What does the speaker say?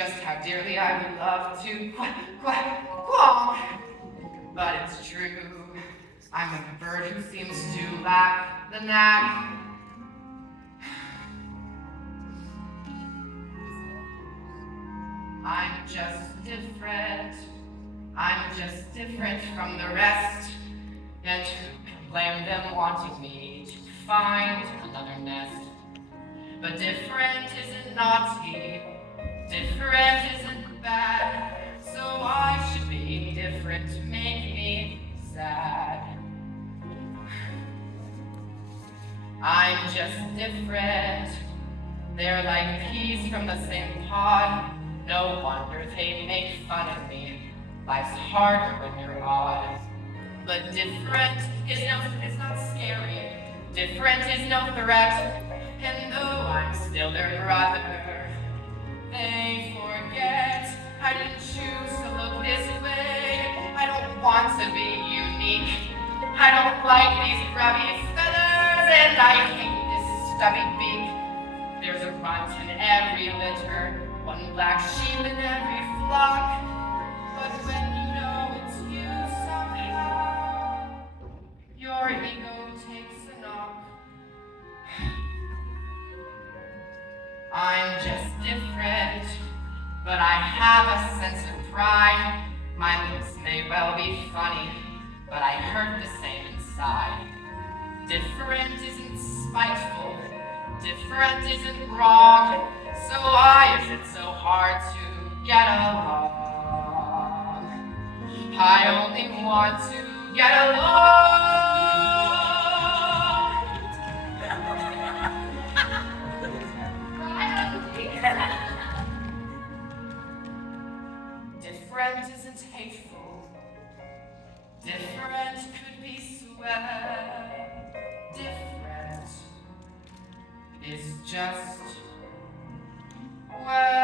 just how dearly I would love to quack. But it's true, I'm like a bird who seems to lack the knack. I'm just different. I'm just different from the rest. And who can blame them wanting me to find another nest? But different isn't naughty. Different isn't bad. So I should be different to make me sad. I'm just different. They're like peas from the same pod. No wonder they make fun of me. Life's harder when you're odd. But different is not scary. Different is no threat. And though I'm still their brother, they forget I didn't choose to look this way. I don't want to be unique. I don't like these grubby feathers, and I hate this stubby beak. There's a runt in every litter, one black sheep in every flock. But when you know it's you somehow, your ego takes a knock. I'm just different, but I have a sense of pride. My looks may well be funny, but I hurt the same inside. Different isn't spiteful, different isn't wrong, so why is it so hard to get along? I only want to get along. Different isn't hateful. Different could be sweat. Different is just, well,